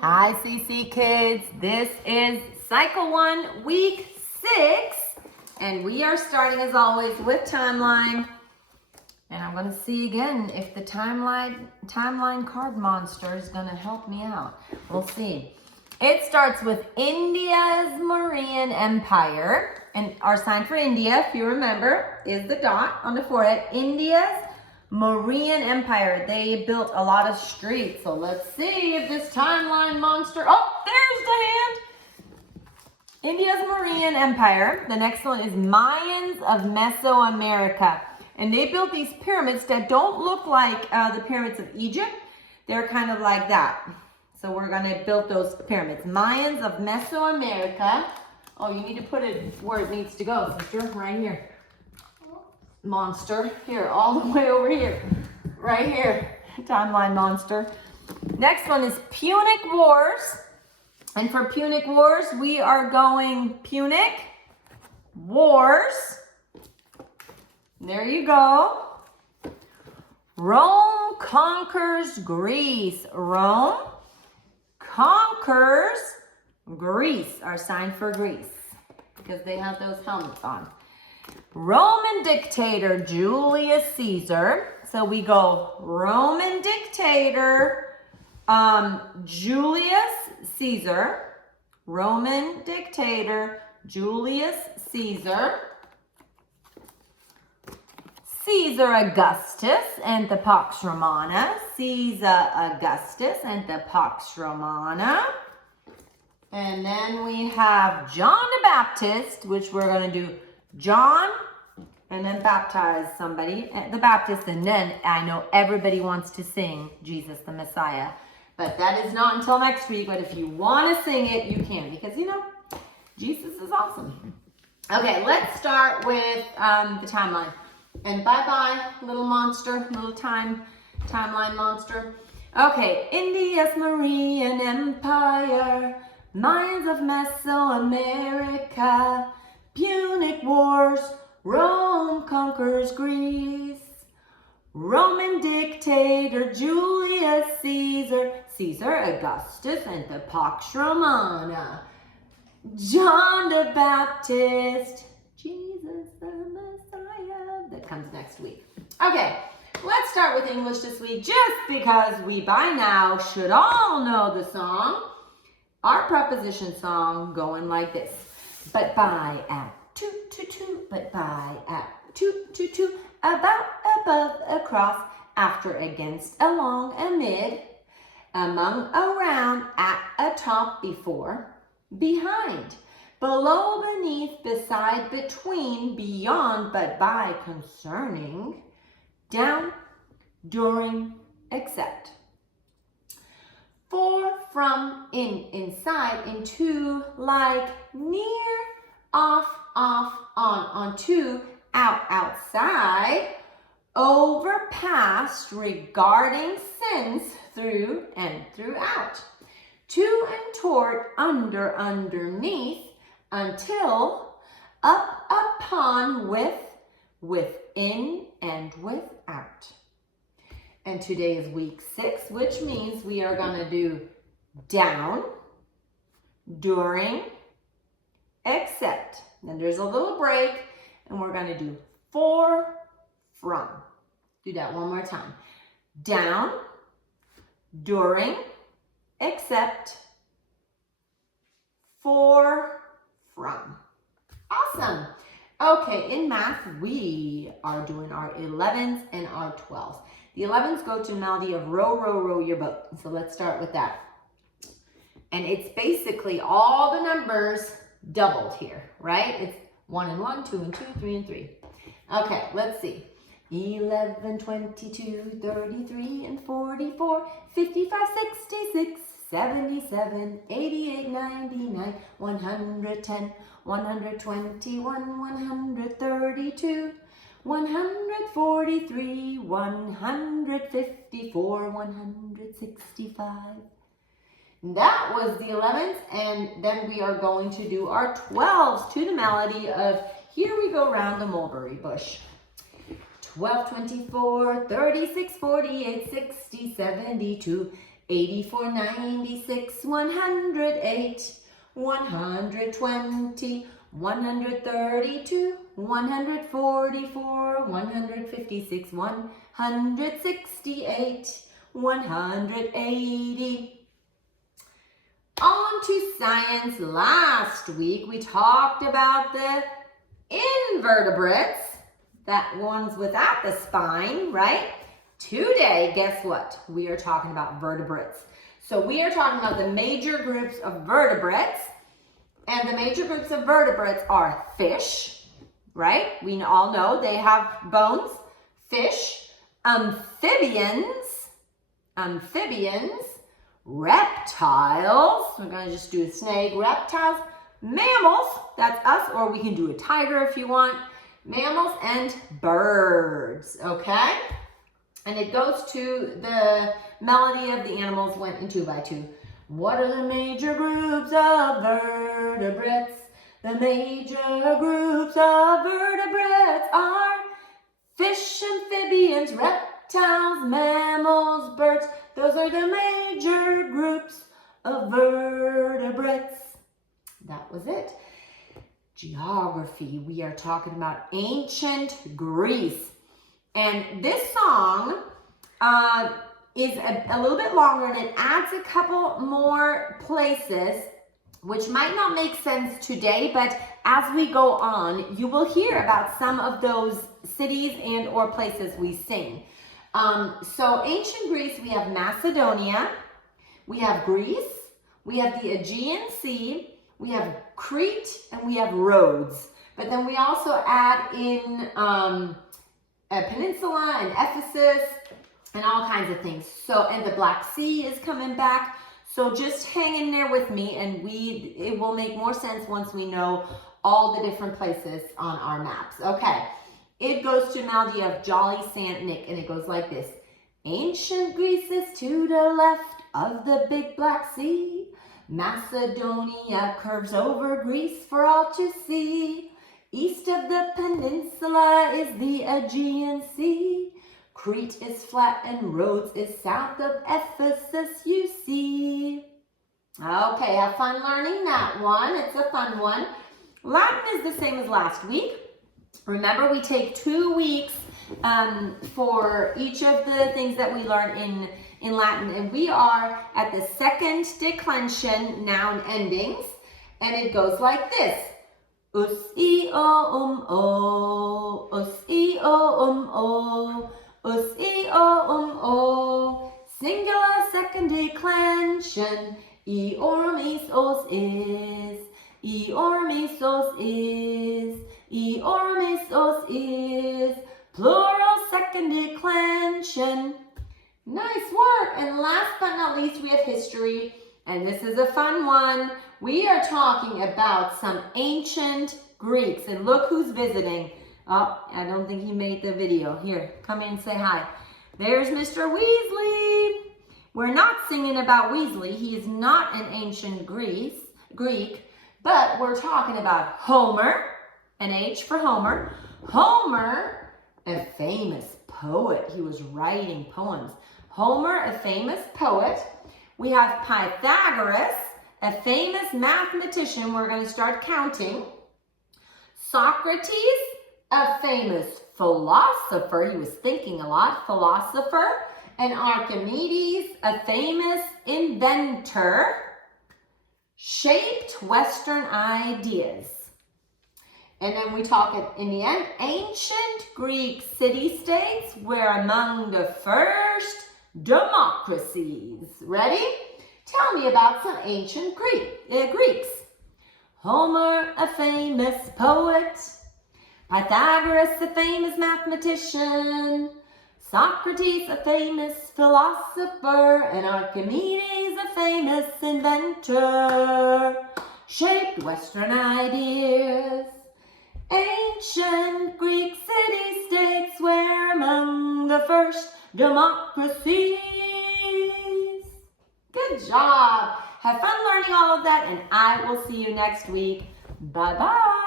Hi, CC Kids. This is Cycle 1, Week 6, and we are starting as always with timeline. And I'm going to see again if the timeline card monster is going to help me out. We'll see. It starts with India's Mauryan Empire, and our sign for India, if you remember, is the dot on the forehead. India's Mauryan Empire. They built a lot of streets. So let's see if this timeline monster. Oh, there's the hand. India's Mauryan Empire. The next one is Mayans of Mesoamerica. And they built these pyramids that don't look like the pyramids of Egypt. They're kind of like that. So we're going to build those pyramids. Mayans of Mesoamerica. Oh, you need to put it where it needs to go, sister. Right here. Monster. Here, all the way over here. Right here. Timeline monster. Next one is Punic Wars. And for Punic Wars, we are going Punic Wars. There you go. Rome conquers Greece. Rome conquers Greece. Our sign for Greece. Because they have those helmets on. Roman dictator Julius Caesar. So we go Roman dictator Julius Caesar. Roman dictator Julius Caesar. Caesar Augustus and the Pax Romana. Caesar Augustus and the Pax Romana. And then we have John the Baptist, which we're going to do John and then baptize somebody, the Baptist, and then I know everybody wants to sing Jesus the Messiah. But that is not until next week. But if you want to sing it, you can, because you know, Jesus is awesome. Okay, let's start with the timeline. And bye-bye, little monster, little timeline monster. Okay, India's Mauryan Empire, Mayans of Mesoamerica, Punic Wars, Rome conquers Greece, Roman dictator Julius Caesar, Caesar Augustus and the Pax Romana, John the Baptist, Jesus the Messiah. That comes next week. Okay, let's start with English this week, just because we by now should all know the song. Our preposition song going like this. But by at toot toot toot, but by at toot toot toot, about, above, across, after, against, along, amid, among, around, at, atop, before, behind, below, beneath, beside, between, beyond, but by, concerning, down, during, except. For, from, in, inside, into, like, near, off, on, onto, out, outside, over, past, regarding, since, through, and throughout, to and toward, under, underneath, until, up, upon, with, within, and without. And today is week 6, which means we are going to do down, during, except. Then there's a little break, and we're going to do for, from. Do that one more time. Down, during, except, for, from. Awesome. Okay, in math, we are doing our 11s and our 12s. The 11s go to melody of row, row, row your boat. So let's start with that. And it's basically all the numbers doubled here, right? It's 1 and 1, 2 and 2, 3 and 3. Okay, let's see. 11, 22, 33 and 44, 55, 66, 77, 88, 99, 110, 121, 132, 143, 154, 165. That was the 11th, and then we are going to do our 12s to the melody of Here We Go Round the Mulberry Bush. 12, 24, 36, 48, 60, 72, 84, 96, 108, 120, 132, 144, 156, 168, 180. On to science. Last week we talked about the invertebrates, that ones without the spine, right? Today, guess what? We are talking about vertebrates. So we are talking about the major groups of vertebrates. And the major groups of vertebrates are fish, right? We all know they have bones. Fish, amphibians, reptiles. We're going to just do a snake. Reptiles, mammals, that's us, or we can do a tiger if you want. Mammals and birds, okay? And it goes to the melody of the animals went in 2 by 2. What are the major groups of vertebrates? The major groups of vertebrates are fish, amphibians, reptiles, mammals, birds. Those are the major groups of vertebrates. That was it. Geography. We are talking about ancient Greece. And this song is a little bit longer, and it adds a couple more places, which might not make sense today, but as we go on, you will hear about some of those cities and or places we sing. So ancient Greece, we have Macedonia, we have Greece, we have the Aegean Sea, we have Crete, and we have Rhodes. But then we also add in a peninsula and Ephesus and all kinds of things. So, and the Black Sea is coming back. So just hang in there with me, and it will make more sense once we know all the different places on our maps. Okay, it goes to melody of Jolly Saint Nick, and it goes like this. Ancient Greece is to the left of the big Black Sea. Macedonia curves over Greece for all to see. East of the peninsula is the Aegean Sea. Crete is flat and Rhodes is south of Ephesus, you see. Okay, have fun learning that one. It's a fun one. Latin is the same as last week. Remember, we take 2 weeks for each of the things that we learn in Latin, and we are at the second declension, noun endings, and it goes like this. Us, I, o, o, us, I, o, us, I, o, singular second declension, I, mis, os, is, I, mis, os, is, I, mis, os, is, plural second declension. Nice work. And last but not least, we have history, and this is a fun one. We are talking about some ancient Greeks, and look who's visiting. Oh, I don't think he made the video. Here, come in and say hi. There's Mr. Weasley. We're not singing about Weasley. He is not an ancient Greek, but we're talking about Homer, an H for Homer. Homer, a famous poet. He was writing poems. Homer, a famous poet. We have Pythagoras, a famous mathematician. We're going to start counting. Socrates, a famous philosopher. He was thinking a lot, philosopher. And Archimedes, a famous inventor, shaped Western ideas. And then we talk in the end, ancient Greek city-states were among the first democracies. Ready? Tell me about some ancient Greeks. Homer, a famous poet. Pythagoras, a famous mathematician. Socrates, a famous philosopher. And Archimedes, a famous inventor. Shaped Western ideas. Ancient Greek city-states were among the first democracies. Good job. Have fun learning all of that, and I will see you next week. Bye-bye.